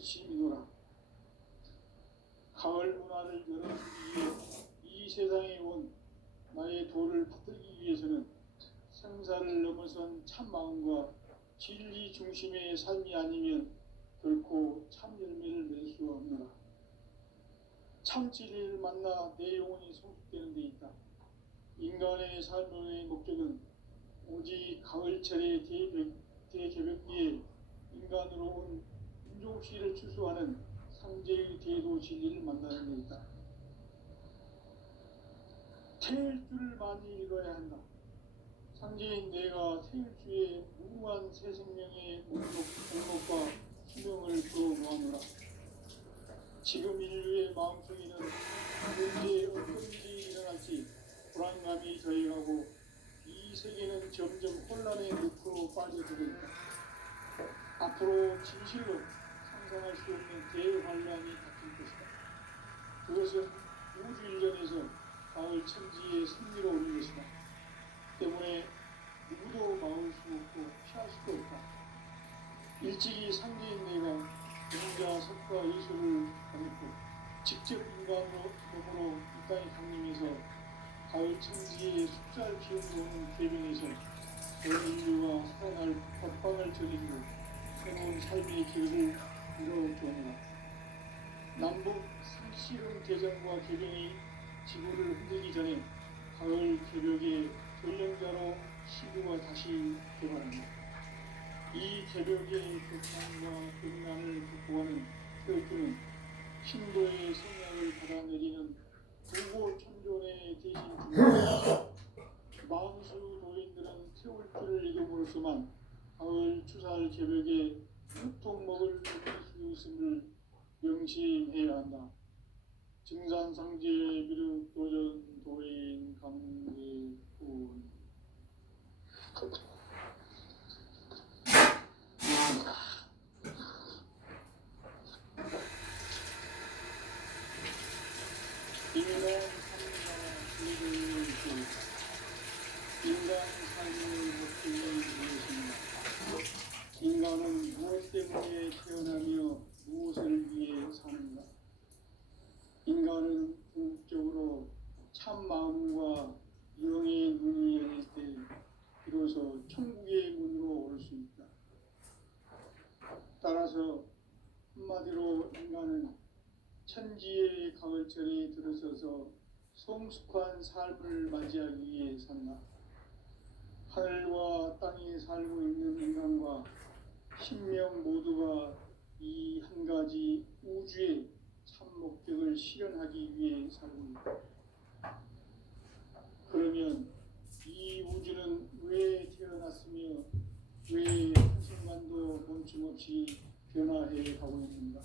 일심이노라. 가을 문화를 열어주기 위해 이 세상에 온 나의 도를 받들기 위해서는 생사를 넘어선 참 마음과 진리 중심의 삶이 아니면 결코 참 열매를 맺을 수 없노라. 참 진리를 만나 내 영혼이 성숙되는 데 있다. 인간의 삶의 목적은 오직 가을철의 대개벽기에 인간으로 온 인종시를 추수하는 상제의 대도 진리를 만나는 데 있다. 태일 줄을 많이 읽어야 한다. 상제인 내가 태일주의 무궁한 새 생명의 목록과 수명을 풀어놓아노라. 지금 인류의 마음속에는 언제 어떤 일이 일어날지 불안감이 더해가고 이 세계는 점점 혼란의 늪으로 빠져들고 있다. 앞으로 진실로 상상할 수 없는 대환란이 닥칠 것이다. 그것은 우주 일전에서 가을 천지의 승리로 오는 것이다. 때문에 누구도 막을 수 없고 피할 수도 없다. 일찍이 상제인 내가 영자, 석과 예수를 가졌고 직접 인간으로 이 땅에 강림해서 가을 천지의 숫살 피어오는 궤변에서 전 인류가 살아날 법방을 전해주고 새로운 삶의 길을 이뤄주었노라. 남북 상씨름 대전과 개변이 지구를 흔들기 전에 가을 개벽의 전령자로 시구가 다시 개발한다. 이 개벽의 교통과 변난을 극복하는 태울주는 신도의 성향을 받아내리는 부고 천존의 대신 중입니다. 망수 도인들은 태울주를 읽음으로써만 가을 추살 개벽에 유통 먹을 수 있음을 명심해야 한다. 증산상제 미륵 도전 도인 강대군 인간 삶의 목적이 무엇인가? 인간은 무엇 때문에 태어나며 무엇을 위해 사는가? 인간은 궁극적으로 참 마음과 영의 눈이 열릴 때 비로소 천국의 문으로 올 수 있다. 따라서 한마디로 인간은 천지의 가을철에 들어서서 성숙한 삶을 맞이하기 위해 산다. 하늘과 땅에 살고 있는 인간과 신명 모두가 이 한 가지 우주의 참 목적을 실현하기 위해 살고 있다. 그러면 이 우주는 왜 태어났으며 왜 한순간도 멈춤없이 변화해 가고 있는가?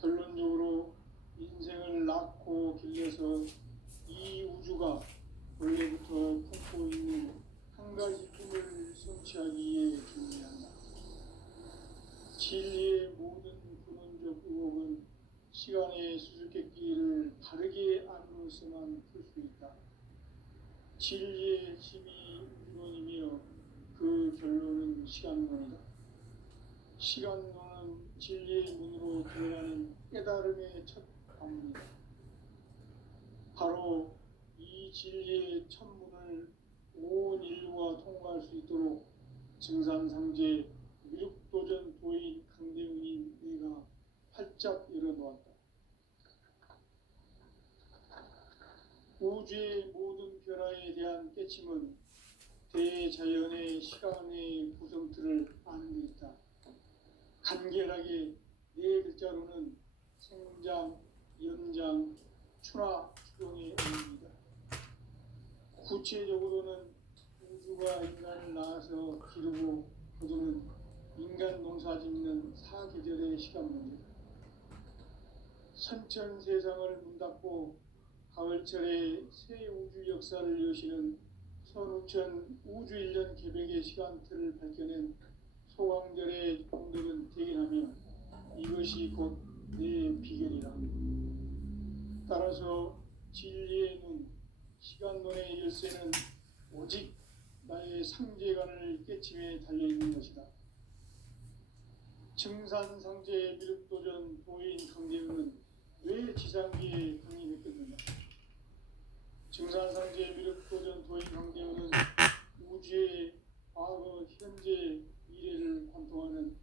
결론적으로 인생을 낳고 길러서 이 우주가 원래부터 품고 있는 한 가지 꿈을 성취하기 위해 준비한다. 진리의 모든 근원적 의혹은 시간의 수수께끼를 바르게 알므로서만 풀 수 있다. 진리의 핵심이 우주론이며 그 결론은 시간론이다. 시간론은 진리의 문으로 들어가는 깨달음의 첫 관문이다. 바로 이 진리의 천문을 온 인류가 통과할 수 있도록 증산상제 미륵도전 도인 강대웅인 내가 활짝 열어놓았다. 우주의 모든 변화에 대한 깨침은 대자연의 시간의 구성틀을 아는 데 있다. 간결하게 네 글자로는 생장, 연장, 추나, 추동의 의미입니다. 구체적으로는 우주가 인간을 낳아서 기르고 거두는 인간 농사 짓는 사계절의 시간 문제다. 선천 세상을 문닫고 가을철에 새 우주 역사를 여시는 선우천 우주 1년 개벽의 시간틀을 밝혀낸 소강절의 공덕은 대견하며 이것이 곧 내 비결이라. 따라서 진리의 눈, 시간론의 열쇠는 오직 나의 상제관을 깨침에 달려있는 것이다. 증산상제 미륵도전 도인 강대우는 왜 지상기에 강림했겠는가? 증산상제 미륵도전 도인 강대우는 우주의 과거, 현재, 미래를 관통하는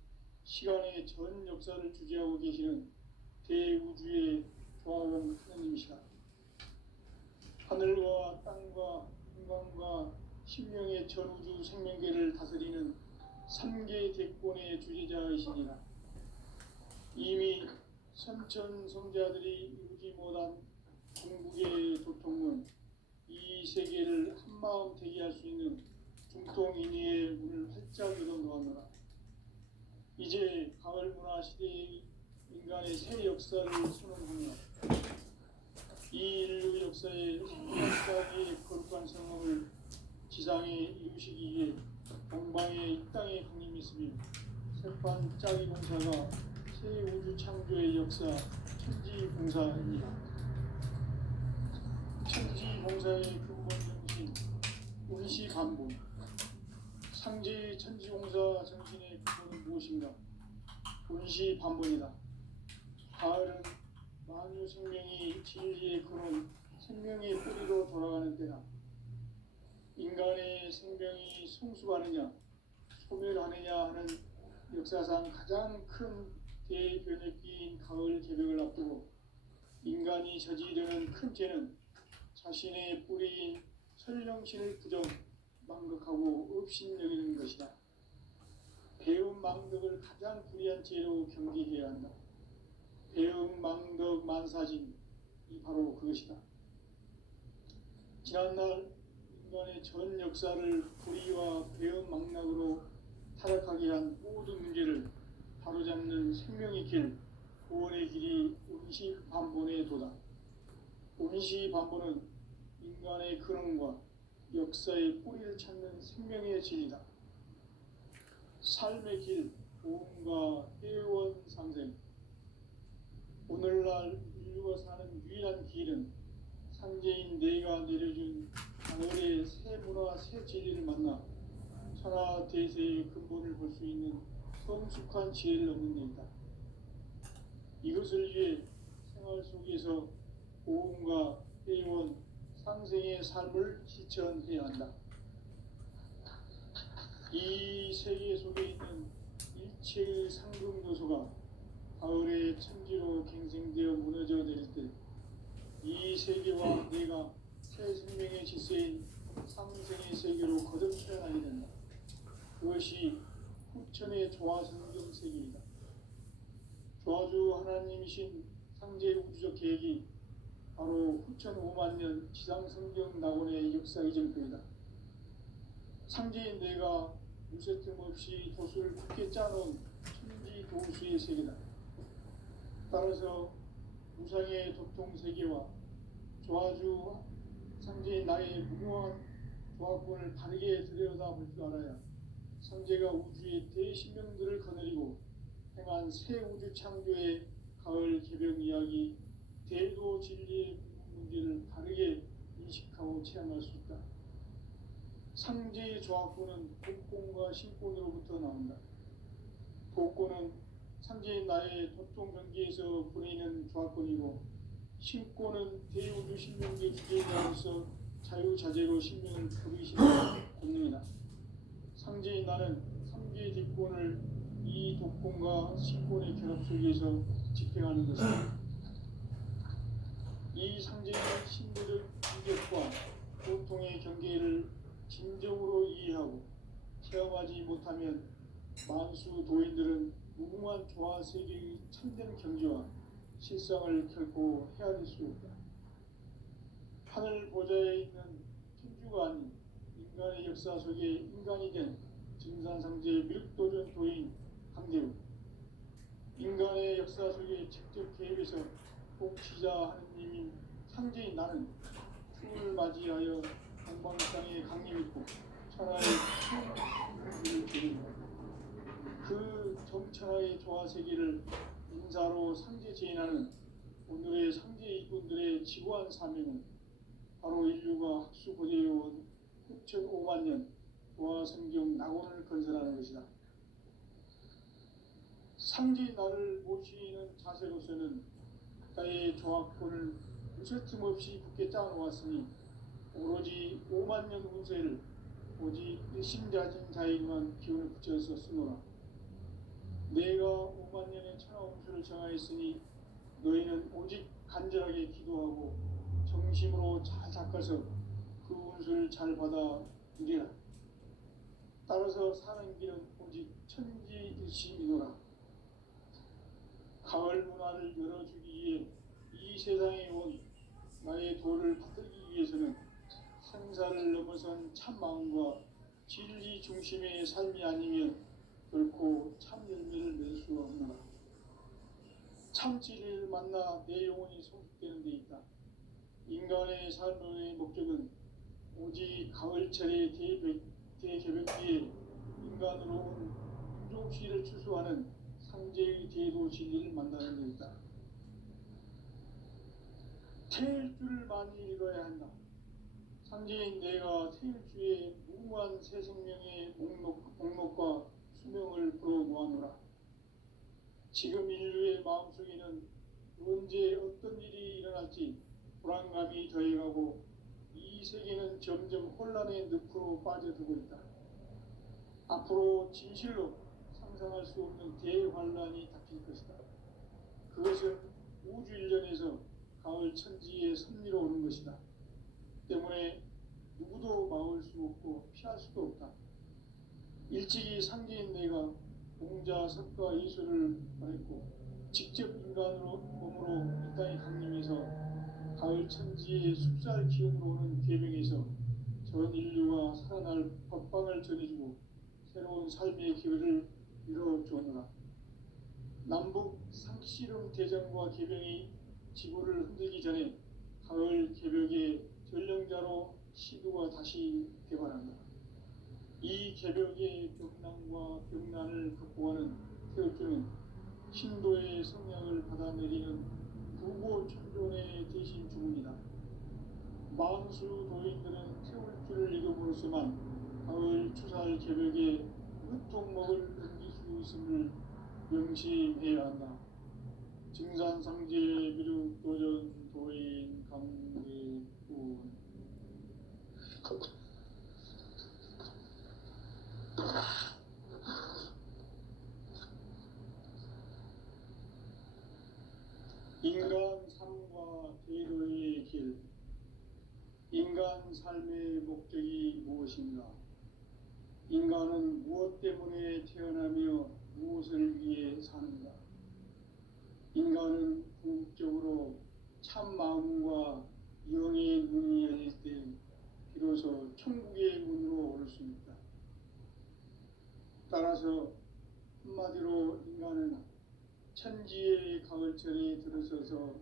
시간의 전 역사를 주재하고 계시는 대우주의 조화원 하느님이시다. 하늘과 땅과 인간과 신명의 전우주 생명계를 다스리는 3개 대권의 주재자이시니라. 이미 선천성자들이 이루지 못한 궁극의 도통은 이 세계를 한마음 되게 할 수 있는 중통인의의 문을 활짝 열어놓았노라. 이제 가을 문화 시대의 인간의 새 역사를 선언하며 이 인류 역사의 생명사의 거룩한 성함을 지상에 이루시기 위해 동방의 이 땅에 강림했으며 세판 짜기 공사가 새 우주 창조의 역사 천지봉사입니다. 천지봉사의 근본 정신 운시반본. 상제의 천지봉사 정신의 근본은 무엇인가? 운시반본이다. 가을은 만유 생명이 진리의 근원, 생명의 뿌리로 돌아가는 때다. 인간의 생명이 성숙하느냐, 소멸하느냐 하는 역사상 가장 큰 대변혁기인 가을 개벽을 앞두고 인간이 저지르는 큰 죄는 자신의 뿌리인 설령신을 부정, 망극하고 업신여기는 것이다. 배움 망덕을 가장 불의한 죄로 경계해야 한다. 배움 망덕 만사진이 바로 그것이다. 지난날 인간의 전 역사를 불의와 배움 망락으로 타락하게 한 모든 문제를 바로잡는 생명의 길, 구원의 길이 운시반본의 도다. 운시반본은 인간의 근원과 역사의 뿌리를 찾는 생명의 진리다. 삶의 길, 보험과 회원 상생. 오늘날 인류가 사는 유일한 길은 상제인 내가 내려준 가을의 새 문화, 새 진리를 만나 천하 대세의 근본을 볼 수 있는 성숙한 지혜를 얻는 데 있다. 이것을 위해 생활 속에서 보험과 회원, 상생의 삶을 실천해야 한다. 이 세계 속에 있는 일체의 상금 요소가 가을의 천지로 갱생되어 무너져 내릴 때 이 세계와 내가 새 생명의 질서인 상생의 세계로 거듭 출현하게 된다. 그것이 후천의 조화성경 세계이다. 조화주 하나님이신 상제 우주적 계획이 바로 후천 5만 년 지상성경 낙원의 역사 이정표이다. 상제인 내가 무쇠틈 없이 도수를 굳게 짜놓은 천지 도수의 세계다. 따라서 무상의 도통 세계와 조화주 상제인 나의 무궁한 조화권을 바르게 들여다볼 줄 알아야 상제가 우주의 대신명들을 거느리고 행한 새 우주 창조의 가을 개벽 이야기, 대도 진리의 문제를 바르게 인식하고 체험할 수 있다. 상제의 조화권은 복권과 신권으로부터 나온다. 복권은 상제인 나의 도통 경계에서 보내는 조화권이고, 신권은 대우주 신명계 주제자로서 자유자재로 신명을 부르시는 권능이다. 상제인 나는 3개의 뒷권을 이 독권과 신권의 결합 속에서 집행하는 것이다. 이 상제인 신들의 인격과 고통의 경계를 진정으로 이해하고 체험하지 못하면 만수 도인들은 무궁한 조화 세계의 참된 경지와 실상을 결코 헤아릴 수 없다. 하늘 보좌에 있는 천주가 아닌 인간의 역사 속에 인간이 된 증산상제 미륵도전 도인 강대우. 인간의 역사 속에 직접 개입해서 복지자 하느님인 상제인 나는 추을 맞이하여 동방 땅에 강림했고 천하의 추을 드립니다. 그 정천하의 조화 세계를 인사로 상제 제인하는 오늘의 상제 이꾼들의 지고한 사명은 바로 인류가 학수 고대해온 후천 5만 년 조화 성경 낙원을 건설하는 것이다. 상지 나를 모시는 자세로서는 나의 조합권을 무쇠틈 없이 굳게 짜놓았으니 오로지 5만 년 운세를 오직 일심자진 자에게만 기운을 붙여서 쓰노라. 내가 5만 년의 천하 운수를 정하였으니 너희는 오직 간절하게 기도하고 정심으로 잘 닦아서 그 운수를 잘 받아 누리라. 따라서 사는 길은 오직 천지일심이노라. 가을 문화를 열어주기 위해 이 세상에 온 나의 도를 받들기 위해서는 생사를 넘어선 참 마음과 진리 중심의 삶이 아니면 결코 참 열매를 낼 수 없노라. 참 진리를 만나 내 영혼이 성숙되는 데 있다. 인간의 삶의 목적은 오직 가을철의 대개벽기에 인간으로 온 유족시를 추수하는 상제의 대도 진리를 만나는 데 있다. 태일주를 많이 읽어야 한다. 상제인 내가 태일주의 무궁한 새 생명의 목록과 수명을 불어모아노라. 지금 인류의 마음속에는 언제 어떤 일이 일어날지 불안감이 더해가고 이 세계는 점점 혼란의 늪으로 빠져들고 있다. 앞으로 진실로 상상할 수 없는 대환란이 닥칠 것이다. 그것은 우주 일련에서 가을 천지의 섭리로 오는 것이다. 때문에 누구도 막을 수 없고 피할 수도 없다. 일찍이 상제인 내가 공자, 석가, 예술을 말했고 직접 인간으로 몸으로 이 땅에 강림해서 가을 천지의 숲살 기운으로 오는 계명에서 전 인류가 살아날 법방을 전해주고 새로운 삶의 기회를 이뤄주었노라. 남북 상씨름 대전과 개병이 지구를 흔들기 전에 가을 개벽의 전령자로 시두가 다시 개발한다. 이 개벽의 벽난과 벽난을 극복하는 태엽주는 신도의 성량을 받아내리는 부고천존의 대신 주문이다. 만수 도인들은 태울주를 읽음으로써만 가을 추살 개벽에 으통먹을 넘길 수 있음을 명심해야 한다. 증산상제 미륵도전 도인 강대군. 인간 삶과 대도의 길. 인간 삶의 목적이 무엇인가? 인간은 무엇 때문에 태어나며 무엇을 위해 사는가? 인간은 궁극적으로 참 마음과 영의 문이 열릴 때 비로소 천국의 문으로 올 수 있다. 따라서 한마디로 인간은 천지의 가을철에 들어서서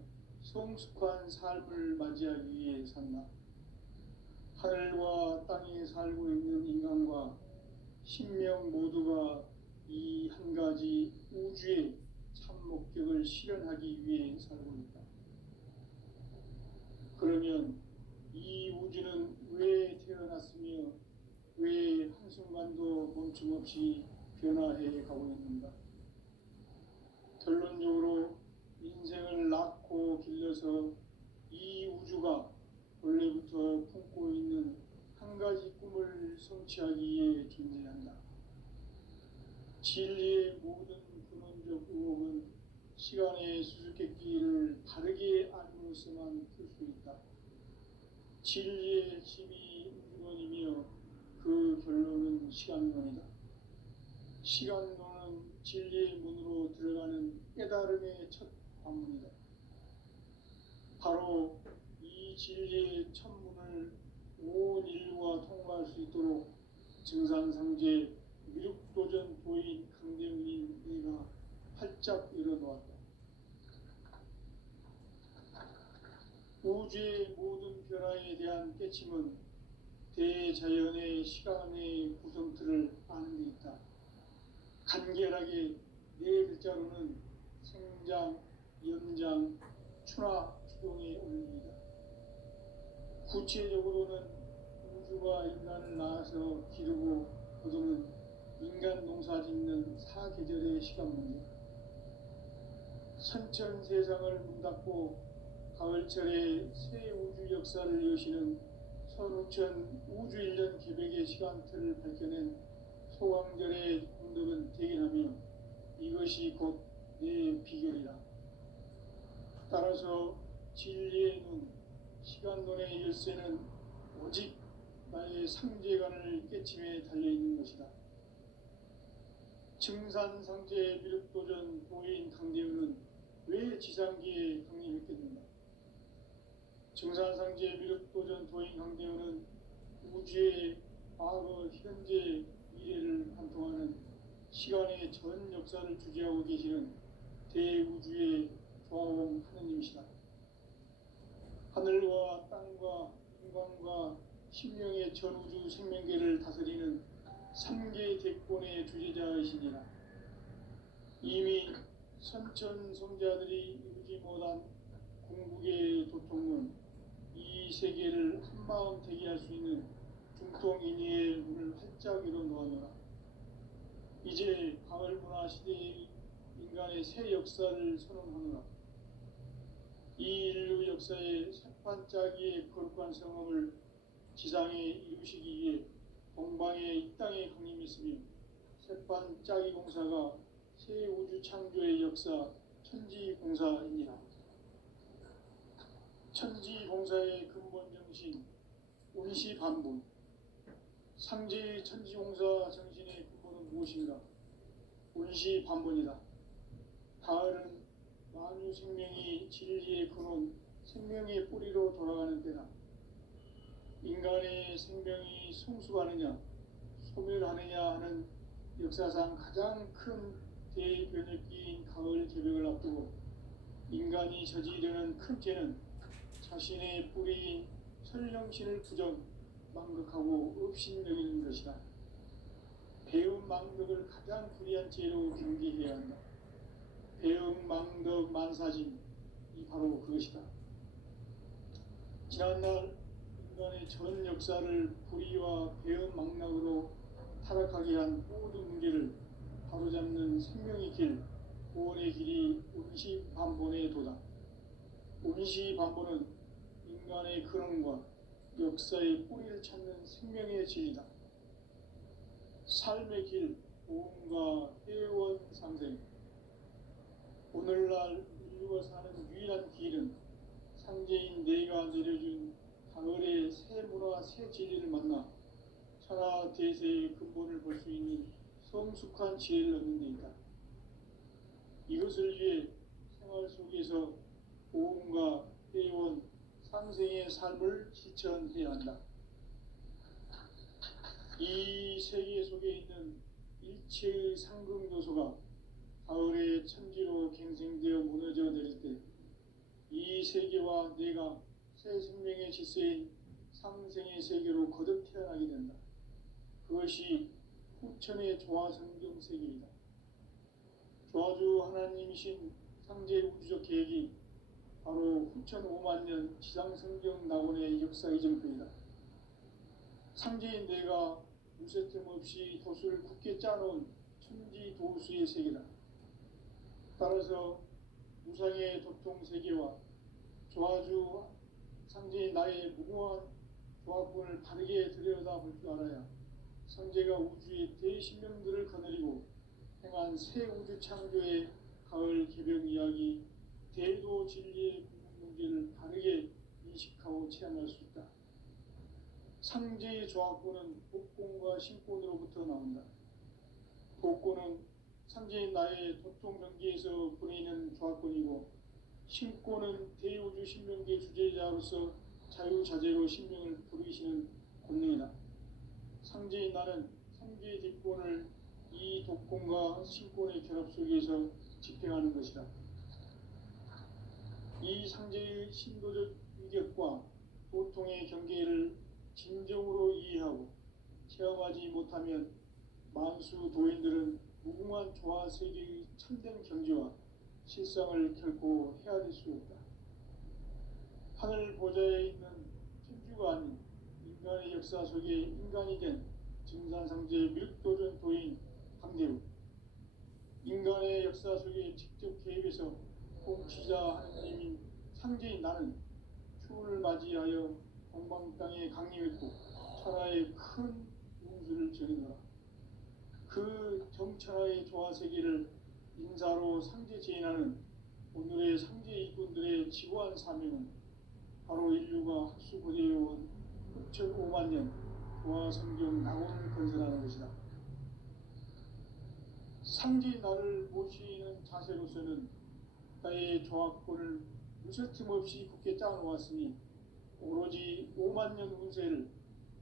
성숙한 삶을 맞이하기 위해 산다. 하늘과 땅에 살고 있는 인간과 신명 모두가 이 한 가지 우주의 참 목적을 실현하기 위해 살고 있다. 그러면 이 우주는 왜 태어났으며 왜 한순간도 멈춤없이 변화해 가고 있는가? 결론적으로 인생을 낳고 길러서 이 우주가 원래부터 품고 있는 한 가지 꿈을 성취하기 위해 존재한다. 진리의 모든 근원적 의혹은 시간의 수수께끼를 바르게 알므로써만 풀 수 있다. 진리의 핵심이 우주론이며 그 결론은 시간론이다. 시간론은 진리의 문으로 들어가는 깨달음의 첫 관문이다. 바로 이 진리의 천문을 온 인류가 통과할 수 있도록 증산상제 미륵도전 도인 강대훈이 내가 활짝 열어놓았다. 우주의 모든 변화에 대한 깨침은 대자연의 시간의 구성틀을 아는 데 있다. 간결하게 네 글자로는 생장, 연장, 추나, 추동의 원리이다. 구체적으로는 우주가 인간을 낳아서 기르고 거두는 인간 농사 짓는 사계절의 시간 문제, 선천 세상을 문닫고 가을철에 새 우주 역사를 여시는 선우천 우주일년 기백의 시간틀을 밝혀낸 소강절의 공덕은 대견하며 이것이 곧 내 비결이라. 따라서 진리의 눈, 시간론의 열쇠는 오직 나의 상제관을 깨침에 달려있는 것이다. 증산상제 미륵도전 도인 강대우는 왜 지상기에 강림했겠는가? 증산상제 미륵도전 도인 강대우는 우주의 과거, 현재, 미래를 관통하는 시간의 전 역사를 주재하고 계시는 대우주의 조화원 하느님이시다. 하늘과 땅과 인간과 신명의 전우주 생명계를 다스리는 3개 대권의 주제자이시니라. 이미 선천성자들이 이루지 못한 궁극의 도통은 이 세계를 한마음 되게 할 수 있는 중통인의의 문을 활짝 열어 놓았노라. 이제 가을 문화 시대의 인간의 새 역사를 선언하노라. 이 인류 역사의 새판짜기의 거룩한 성험을 지상에 이루시기 위해 동방의 이 땅에 강림했으며 새판짜기 공사가 새 우주 창조의 역사 천지공사이니라. 천지공사의 근본 정신 운시반본. 상제의 천지공사 정신의 근본은 무엇인가? 운시반본이다. 가을은 만유 생명이 진리의 근원, 생명의 뿌리로 돌아가는 때다. 인간의 생명이 성숙하느냐, 소멸하느냐 하는 역사상 가장 큰 대변혁기인 가을 개벽을 앞두고 인간이 저지르는 큰 죄는 자신의 뿌리인 설령신을 부정, 망극하고 업신여기는 것이다. 배움 망덕을 가장 불의한 죄로 경계해야 한다. 배움 망덕 만사진, 이 바로 그것이다. 지난날 인간의 전 역사를 불의와 배움 망락으로 타락하게 한 모든 문제를 바로잡는 생명의 길, 구원의 길이 운시반본의 도다. 운시반본은 인간의 근원과 역사의 뿌리를 찾는 생명의 진리다. 삶의 길, 보험과 회원 상생. 오늘날 인류가 사는 유일한 길은 상제인 내가 내려준 가을의 새 문화, 새 진리를 만나 천하 대세의 근본을 볼 수 있는 성숙한 지혜를 얻는 데 있다. 이것을 위해 생활 속에서 보험과 회원, 상생의 삶을 실천해야 한다. 이 세계 속에 있는 일체의 상승요소가 가을의 천지로 갱생되어 무너져 내릴 때 이 세계와 내가 새 생명의 질서인 상생의 세계로 거듭 태어나게 된다. 그것이 후천의 조화성경 세계이다. 조화주 하나님이신 상제 우주적 계획이 바로 후천 5만 년 지상성경 낙원의 역사 이정표이다. 상제인 내가 무쇠틈 없이 도수를 굳게 짜놓은 천지도수의 세계다. 따라서 무상의 도통 세계와 조화주 상제인 나의 무궁한 조합군을 바르게 들여다볼 줄 알아야 상제가 우주의 대신명들을 거느리고 행한 새 우주 창조의 가을 개벽 이야기, 대도 진리의 궁극 문제를 바르게 인식하고 체험할 수 있다. 상제의 조합군은 복권과 신권으로부터 나온다. 복권은 상제인 나의 도통 경계에서 보내는 조합권이고, 신권은 대우주 신명계 주제자로서 자유자재로 신명을 부르시는 권능이다. 상제인 나는 상제의 뒷권을 이 독권과 신권의 결합 속에서 집행하는 것이다. 이 상제의 신도적 위격과 보통의 경계를 진정으로 이해하고 체험하지 못하면 만수 도인들은 무궁한 조화 세계의 참된 경지와 실상을 결코 헤아릴 수 없다. 하늘 보좌에 있는 천주가 아닌 인간의 역사 속에 인간이 된 증산상제 미륵도전 도인 강대우. 인간의 역사 속에 직접 개입해서 공치자 하느님인 상제인 나는 추운을 맞이하여 동방 땅에 강림했고 천하의 큰 운수를 정해노라. 그 정천하의 조화세계를 인사로 상제 제인하는 오늘의 상제 일꾼들의 지고한 사명은 바로 인류가 학수고대해온 흑천 5만 년 조화성경 낙원을 건설하는 것이다. 상제인 나를 모시는 자세로서는 나의 조화권을 무쇠틈 없이 굳게 짜놓았으니 오로지 5만 년 운세를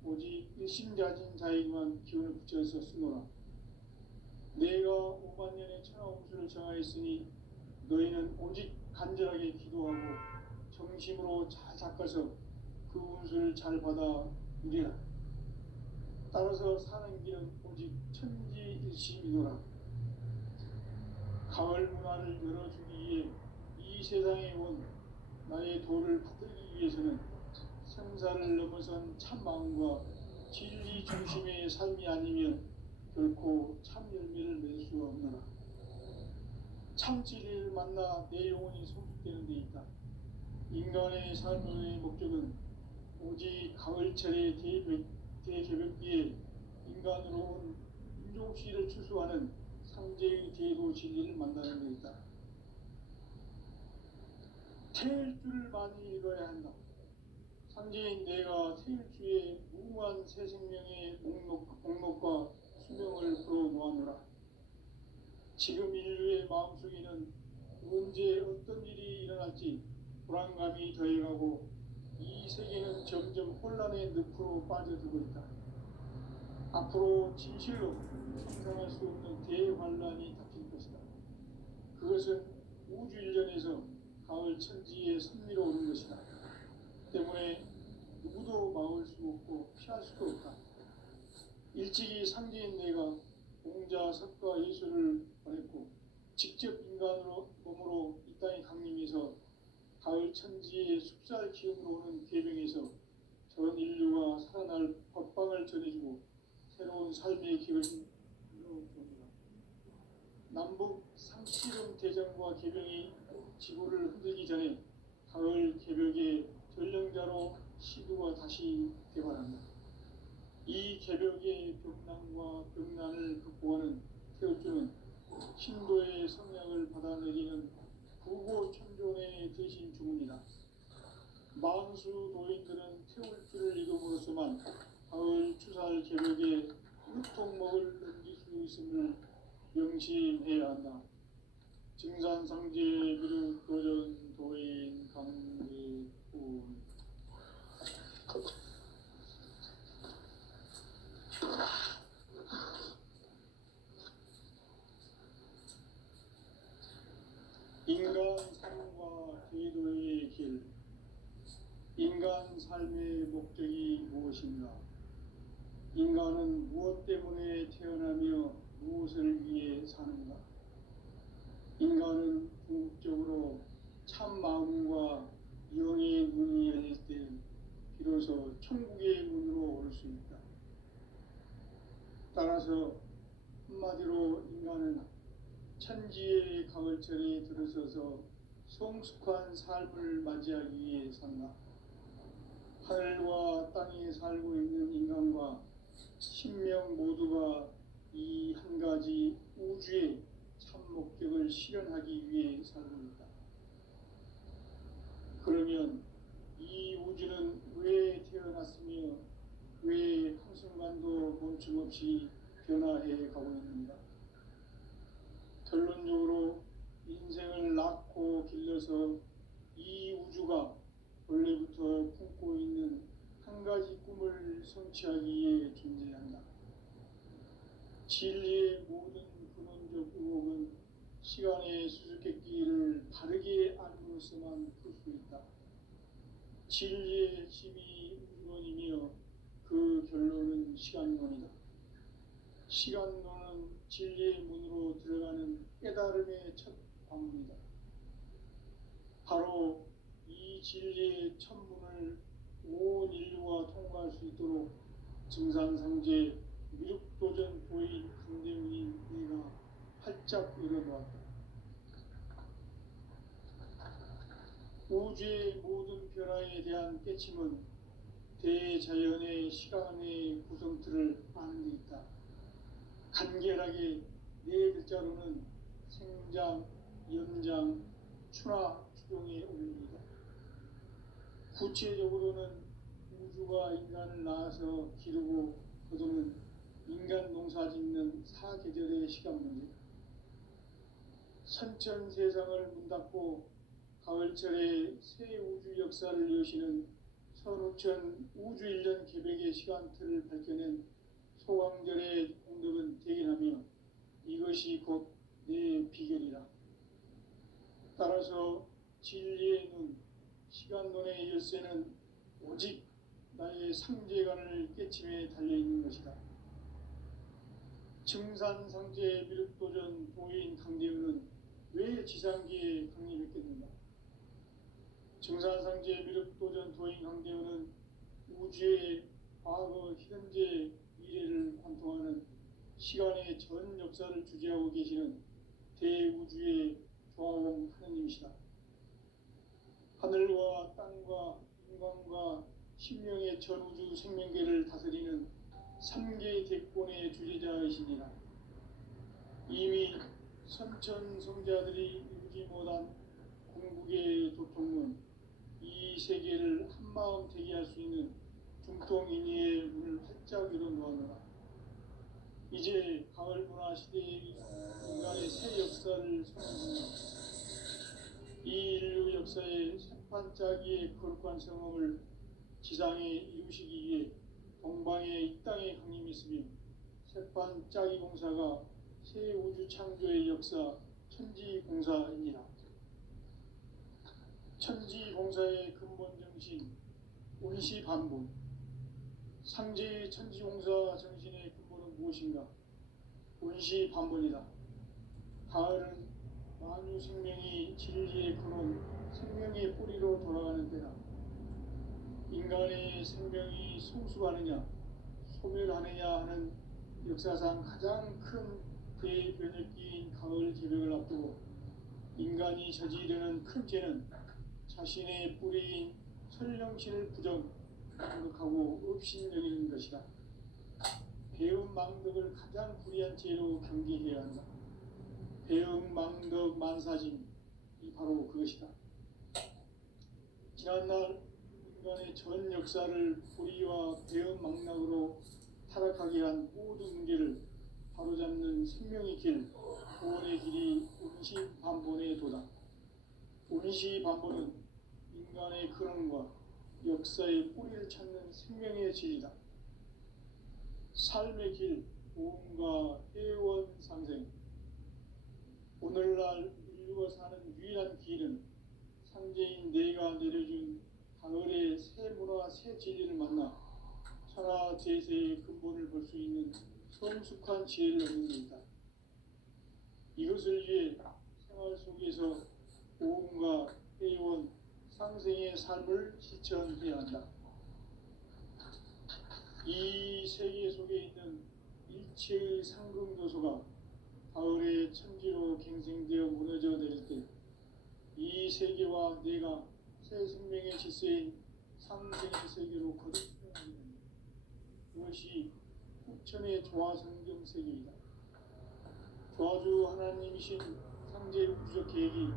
오직 일심자진 자에게만 기운을 붙여서 쓰노라. 내가 5만 년의 천하운수를 정하였으니 너희는 오직 간절하게 기도하고 정심으로 잘 닦아서 그 운수를 잘 받아 누리라. 따라서 사는 길은 오직 천지일심이노라. 가을 문화를 열어주기 위해 이 세상에 온 나의 도를 붙들기 위해서는 생사를 넘어선 참 마음과 진리 중심의 삶이 아니면 결코 참 열매를 맺을 수가 없노라. 참 진리를 만나 내 영혼이 성숙되는 데 있다. 인간의 삶의 목적은 오직 가을철의 대개벽기에 인간으로 온 인종씨를 추수하는 상제의 대도 진리를 만나는 데 있다. 태일주를 많이 읽어야 한다. 상제인 내가 태일주의 무한 새 생명의 목록과 수명을 풀어놓아노라. 지금 인류의 마음속에는 언제 어떤 일이 일어날지 불안감이 더해가고 이 세계는 점점 혼란의 늪으로 빠져들고 있다. 앞으로 진실로 상상할 수 없는 대환란이 닥칠 것이다. 그것은 우주 일련에서 가을 천지에 선미로 오는 것이다. 때문에 누구도 막을 수 없고 피할 수도 없다. 일찍이 상제인 내가 공자, 석가, 예수를 보냈고 직접 인간으로 몸으로 이 땅에 강림해서 가을 천지의 숲살 기운으로 오는 계명에서 전 인류가 살아날 법방을 전해주고 새로운 삶의 길을 열어줍니다. 남북 상씨름 대전과 계명이 지구를 흔들기 전에 가을 개벽의 전령자로 시두가 다시 개발한다. 이 개벽의 벽난과 벽난을 극복하는 태울주는 신도의 성약을 받아내리는 부고천존의 대신 주문이다. 만수 도인들은 태울주를 읽음으로써만 가을 추살 개벽에 흙통목을 넘길 수 있음을 명심해야 한다. 증산상제 비록 도전 도인 강대군 인간 삶과 제도의 길. 인간 삶의 목적이 무엇인가? 인간은 무엇 때문에 태어나며 무엇을 위해 사는가? 인간은 궁극적으로 참 마음과 영의 문이 열릴 때 비로소 천국의 문으로 올 수 있다. 따라서 한마디로 인간은 천지의 가을철에 들어서서 성숙한 삶을 맞이하기 위해 산다. 하늘과 땅에 살고 있는 인간과 신명 모두가 이 한 가지 우주의 참 목적을 실현하기 위해 살고 있다. 그러면 이 우주는 왜 태어났으며 왜 한순간도 멈춤없이 변화해 가고 있는가? 결론적으로 인생을 낳고 길러서 이 우주가 원래부터 품고 있는 한 가지 꿈을 성취하기 위해 존재한다. 진리의 모든 근원적 의혹은 시간의 수수께끼를 바르게 알므로써만 풀 수 있다. 진리의 핵심이 우주론이며 그 결론은 시간론이다. 시간론은 진리의 문으로 들어가는 깨달음의 첫 방문이다. 바로 이 진리의 천문을 온 인류가 통과할 수 있도록 증산상제 미륵도전 도인 강대문인 내가 활짝 열어놓았다. 우주의 모든 변화에 대한 깨침은 대자연의 시간의 구성틀을 아는 데 있다. 간결하게 네 글자로는 생장, 연장, 추나 추동에 올립니다. 구체적으로는 우주가 인간을 낳아서 기르고 거두는 인간 농사 짓는 사계절의 시간 문제, 선천 세상을 문 닫고 가을철에 새 우주 역사를 여시는 선우천 우주 1년 개백의 시간틀을 밝혀낸 소강절의 공덕은 대견하며 이것이 곧 내 비결이라. 따라서 진리의 눈, 시간론의 열쇠는 오직 나의 상제관을 깨침에 달려있는 것이다. 증산상제 미륵도전 도인 강대우는 왜 지상기에 강림했겠는가? 증산상제 미륵도전 도인 강대우는 우주의 과거, 현재, 미래를 관통하는 시간의 전 역사를 주재하고 계시는 대우주의 조화원 하느님이시다. 하늘과 땅과 인간과 신명의 전우주 생명계를 다스리는 3개 대권의 주재자이시니라. 이미 선천성자들이 이루지 못한 궁극의 도통문, 이 세계를 한마음 되게 할 수 있는 중통인의의 문을 활짝 열어놓았노라. 이제 가을 문화 시대의 인간의 새 역사를 선언합니다. 이 인류 역사의 새판짜기의 거룩한 성험을 지상에 이루시기 위해 동방의 이 땅에 강림했으며 새판짜기 공사가 새 우주 창조의 역사 천지공사이니라. 천지공사의 근본 정신 운시반본, 상제의 천지공사 정신의 근본은 무엇인가? 운시반본이다. 가을은 만유 생명이 진리의 근원, 생명의 뿌리로 돌아가는 때다. 인간의 생명이 성숙하느냐, 소멸하느냐 하는 역사상 가장 큰 대변혁기인 가을 개벽을 앞두고 인간이 저지르는 큰 죄는 자신의 뿌리인 설령신을 부정하고 업신여기는 것이다. 배움 망덕을 가장 불의한 죄로 경계해야 한다. 배움 망덕 만사짐이 바로 그것이다. 지난날 인간의 전 역사를 불의와 배움 망락으로 타락하게 한 모든 문제를 바로잡는 생명의 길, 구원의 길이 운시반본의 도다. 운시반본은 인간의 근원과 역사의 뿌리를 찾는 생명의 진리다. 삶의 길, 보험과 회원 상생. 오늘날 인류가 사는 유일한 길은 상제인 내가 내려준 가을의 새 문화, 새 진리를 만나 천하 제세의 근본을 볼 수 있는 성숙한 지혜를 얻는 것이다. 이것을 위해 생활 속에서 보험과 회원, 상생의 삶을 실천해야 한다. 이 세계 속에 있는 일체의 상금도소가 가을의 천지로 갱생되어 무너져 내릴 때 이 세계와 내가 새 생명의 질서인 상생의 세계로 거듭나야 한다. 그것이 후천의 조화성경 세계이다. 조화주 하나님이신 상제 우주적 계획이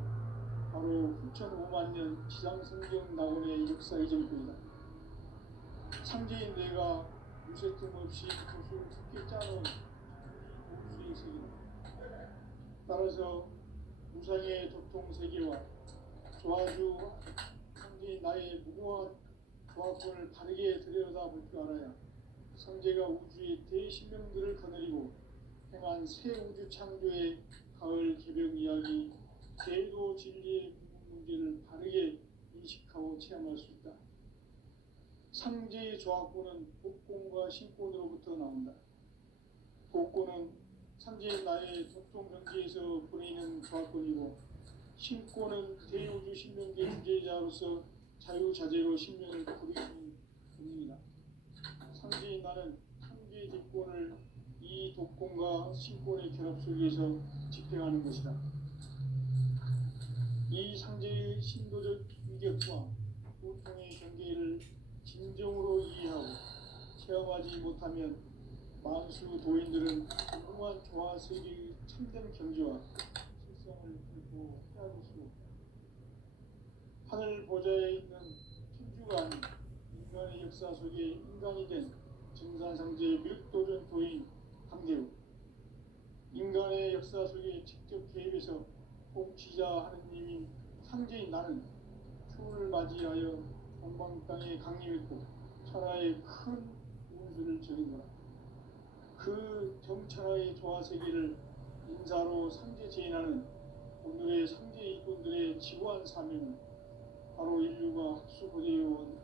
바로 후천 5만 년 지상성경 낙원의 역사 이전뿐이다. 상제인 내가 무쇠뜸 없이 구슬 깊게 짜놓은 우주의 세계다. 따라서 무상의 도통 세계와 조화주 상제인 나의 무궁한 조화권을 바르게 들여다볼 줄 알아야 상제가 우주의 대신명들을 거느리고 행한 새 우주 창조의 가을 개벽 이야기, 제도 진리의 궁극 문제를 바르게 인식하고 체험할 수 있다. 상제의 조합권은 복권과 신권으로부터 나온다. 복권은 상제의 나의 독종 경지에서 보내는 조합권이고, 신권은 대우주 신명계 주제자로서 자유자재로 신명을 부리는 분입니다. 상제인 나는 상제의 직권을 이 독권과 신권의 결합 속에서 집행하는 것이다. 이 상제의 신도적 위격과 고통의 경계를 진정으로 이해하고 체험하지 못하면 만수 도인들은 무궁한 조화 세계의 참된 경지와 실상을 결코 헤아릴 수 없다. 하늘 보좌에 있는 천주가 아닌 인간의 역사 속에 인간이 된 증산상제 묘도전 도인 강대우, 인간의 역사 속에 직접 개입해서 통치자 하느님인 상제인 나는 추운을 맞이하여 동방 땅에 강림했고 천하의 큰 운수를 저린다. 그 정천하의 조화세계를 인사로 상제 제인하는 오늘의 상제 이꾼들의 지구한 사명은 바로 인류가 흡수고대해온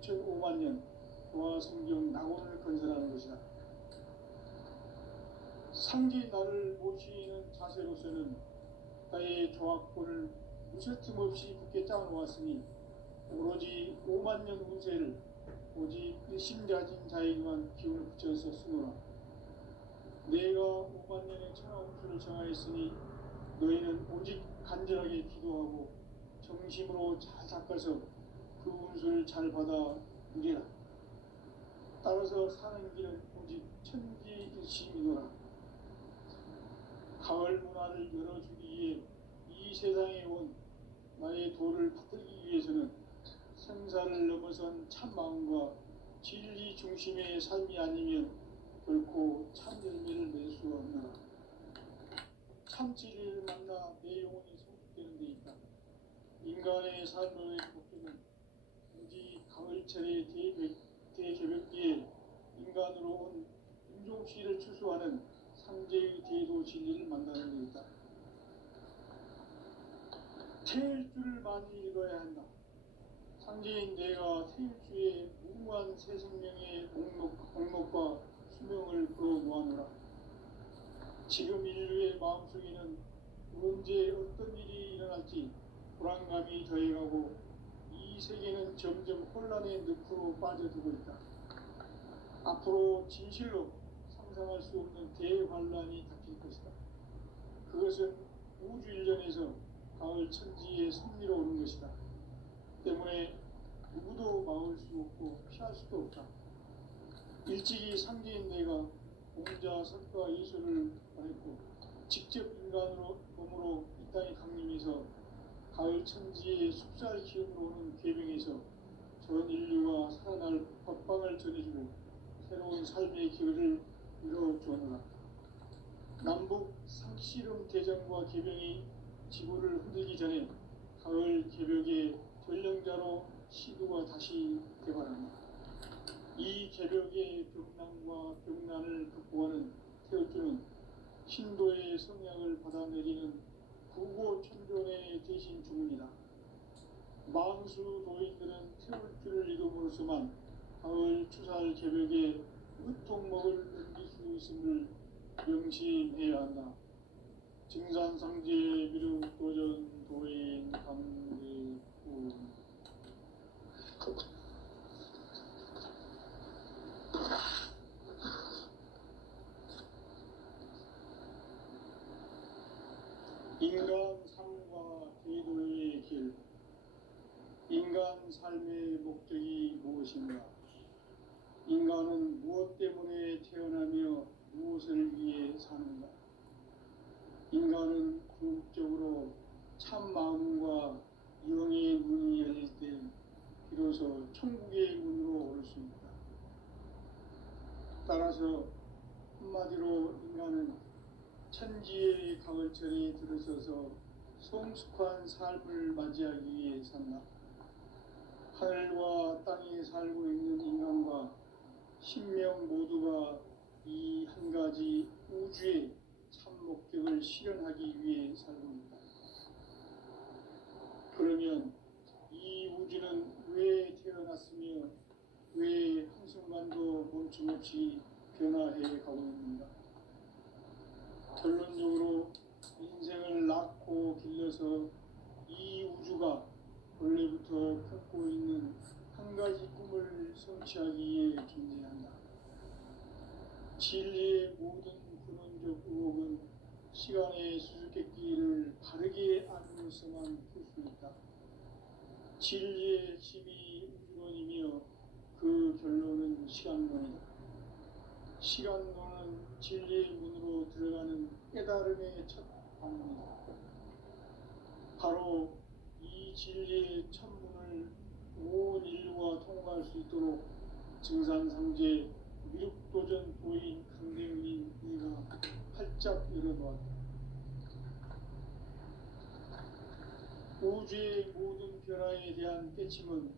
6,500만 년 조화성경 낙원을 건설하는 것이다. 상제 나를 모시는 자세로서는 나의 조합권을 무쇠틈 없이 굳게 짜놓았으니 오로지 5만 년 운세를 오직 일심자진 자에게만 기운을 붙여서 쓰노라. 내가 5만 년의 천하 운수를 정하였으니 너희는 오직 간절하게 기도하고 정심으로 잘 닦아서 그 운수를 잘 받아 누리라. 따라서 사는 길은 오직 천지일심이노라. 가을 문화를 열어주기 위해 이 세상에 온 나의 도를 받들기 위해서는 생사를 넘어선 참 마음과 진리 중심의 삶이 아니면 결코 참 열매를 낼 수 없노라. 참 진리를 만나 내 영혼이 성숙되는 데 있다. 인간의 삶의 목표는 오직 가을철의 대개벽기에 인간으로 온 윤종씨를 추수하는 상제의 대도 진리를 만나는 데 있다. 태일주를 많이 읽어야 한다. 상제인 내가 태일주의 무궁한 새 생명의 목록과 수명을 끌어모아노라. 지금 인류의 마음속에는 언제 어떤 일이 일어날지 불안감이 더해가고 이 세계는 점점 혼란의 늪으로 빠져들고 있다. 앞으로 진실로 상상할 수 없는 대환란이 닥칠 것이다. 그것은 우주 일전에서 가을 천지의 섭리로 오는 것이다. 때문에 누구도 막을 수 없고 피할 수도 없다. 일찍이 상제인 내가 공자, 석가, 예술을 보냈고 직접 인간으로 몸으로 이 땅에 강림해서 가을 천지의 숲살 기운으로 오는 궤병에서 전 인류가 살아날 법방을 전해주고 새로운 삶의 기회를 이뤄주었노라. 남북 상씨름 대전과 개병이 지구를 흔들기 전에 가을 개벽의 전령자로 시도가 다시 개발한다. 이 개벽의 벽난과 벽난을 극복하는 태엽주는 신도의 성약을 받아내리는 구고천존의 대신 주문이다. 망수 도인들은 태엽주를 이름으로서만 가을 추살 개벽의 으통목을 넘길 수 있음을 명심해야 한다. 증산상제 미륵도전 도인 강대훈. 인간 삶과 대도의 길. 인간 삶의 목적이 무엇인가? 인간은 무엇 때문에 태어나며 무엇을 위해 사는가? 인간은 궁극적으로 참 마음과 영의 문이 열릴 때 비로소 천국의 문으로 올 수 있다. 따라서 한마디로 인간은 천지의 가을철에 들어서서 성숙한 삶을 맞이하기 위해 산다. 하늘과 땅에 살고 있는 인간과 신명 모두가 이 한 가지 우주의 참 목적을 실현하기 위해 살고 있다. 그러면 이 우주는 왜 태어났으며 왜 한순간도 멈춤없이 변화해 가고 있는가? 결론적으로 인생을 낳고 길러서 이 우주가 원래부터 품고 있는 한 가지 꿈을 성취하기 위해 존재한다. 진리의 모든 근원적 의혹은 시간의 수수께끼를 바르게 알면서만 풀 수 있다. 진리의 핵심이 우주론이며 그 결론은 시간론이다. 시간론은 진리의 문으로 들어가는 깨달음의 첫 방문이다. 바로 이 진리의 첫 문을 온 인류가 통과할 수 있도록 증산상제 미륵도전 도인 강대훈이 네가 활짝 열어놓았다. 우주의 모든 변화에 대한 깨침은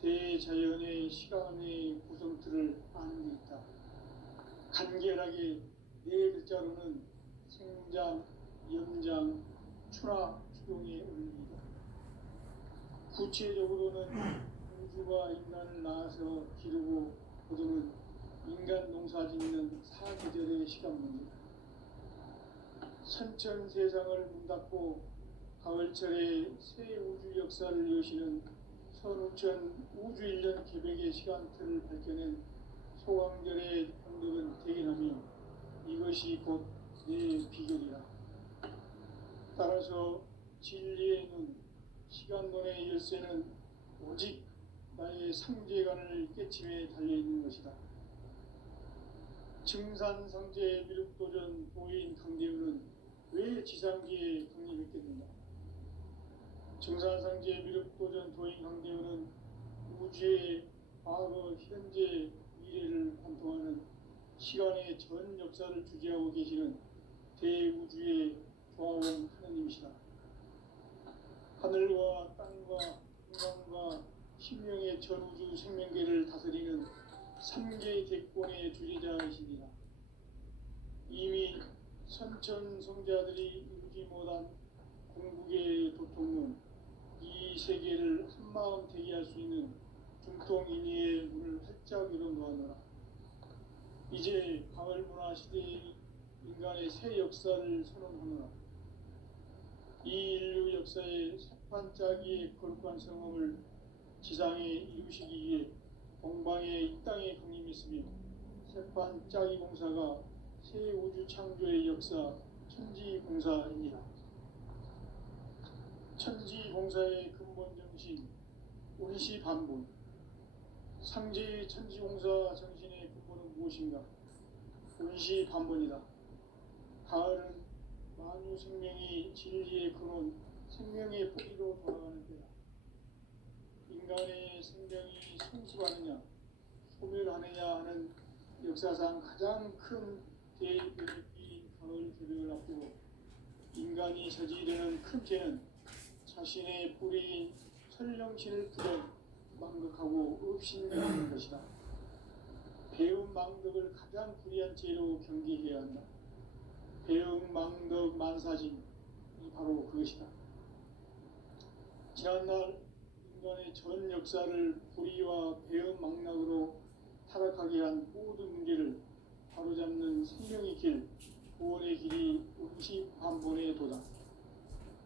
대자연의 시간의 구성틀을 아는 데 있다. 간결하게 네 글자로는 생장, 연장, 추나 추동의 원리이다. 구체적으로는 우주가 인간을 낳아서 기르고 거두는 인간 농사 짓는 사계절의 시간문이다. 선천 세상을 문닫고 가을철에 새 우주 역사를 여시는 선우천 우주 1년 개백의 시간틀을 밝혀낸 소강절의 병력은 대견하며 이것이 곧 내 비결이라. 따라서 진리의 눈, 시간론의 열쇠는 오직 나의 상제관을 깨침에 달려있는 것이다. 증산상제 미륵도전 도인 강대훈은 왜 지상계에 강림했겠는가? 증산상제 미륵도전 도인 강대훈은 우주의 과거, 현재, 미래를 관통하는 시간의 전 역사를 주재하고 계시는 대우주의 조화원 하느님이시다. 하늘과 땅과 인간과 신명의 전우주 생명계를 다스리는 3개 대권의 주재자이시니라. 이미 선천 성자들이 이루지 못한 궁극의 도통론, 이 세계를 한마음 대기할 수 있는 중통인의의 문을 활짝 열어놓았노라. 이제 가을문화 시대의 인간의 새 역사를 선언하노라. 이 인류 역사의 새판짜기의 거룩한 성험을 지상에 이루시기 위해 동방의 이 땅에 강림했으며 새판짜기 공사가 새 우주 창조의 역사 천지공사이니라. 천지공사의 근본 정신 운시 반본. 상제의 천지공사 정신의 근본은 무엇인가? 운시 반본이다. 가을은 만유 생명이 진리의 근원, 생명의 뿌리로 돌아가는 때다. 인간의 생명이 성숙하느냐, 소멸하느냐 하는 역사상 가장 큰 대변혁기인 가을 개벽을 앞두고 인간이 저지르는 큰 죄는 자신의 뿌리인 설령신을 부정 망극하고 업신여기는 것이다. 배움 망덕을 가장 불의한 죄로 경계해야 한다. 배움 망덕 만사진이 바로 그것이다. 지난날 인간의 전 역사를 불의와 배움 망락으로 타락하게 한 모든 문제를 바로잡는 생명의 길, 구원의 길이 운시반본의 도다.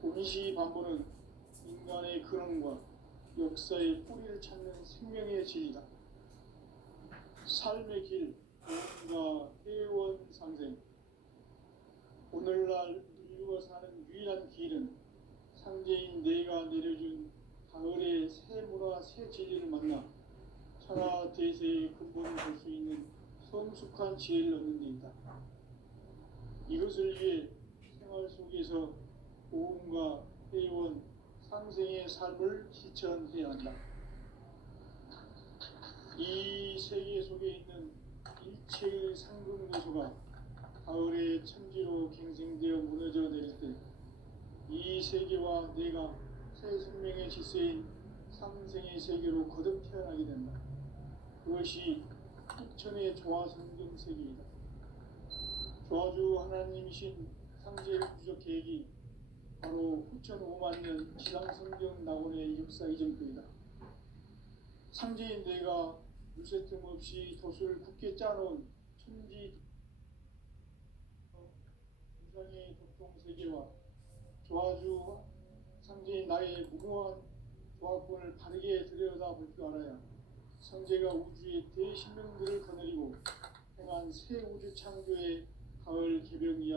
운시반본은 인간의 근원과 역사의 뿌리를 찾는 생명의 진리다. 삶의 길, 구원과 회원상생. 오늘날 인류가 사는 유일한 길은 상제인 내가 내려준 가을의 새 문화, 새 진리를 만나 천하 대세의 근본을 볼 수 있는 성숙한 지혜를 얻는 데 있다. 이것을 위해 생활 속에서 고음과 회원, 상생의 삶을 실천해야 한다. 이 세계 속에 있는 일체의 상금 요소가 가을의 천지로 갱생되어 무너져 내릴 때 이 세계와 내가 새 생명의 질서인 상생의 세계로 거듭 태어나게 된다. 그것이 후천의 조화성경 세계이다. 조화주 하나님이신 상제 우주적 계획이 바로 후천 5만 년 지상성경 낙원의 역사 이전표이다. 상제인 내가 물새 틈 없이 돛을 굳게 짜놓은 천지 우상의 독종 세계와 조화주 상제인 나의 무모한 조화권을 바르게 들여다볼 줄 알아야 상제가 우주의 대신명들을 거느리고 행한 새 우주 창조의 가을 개벽 이야기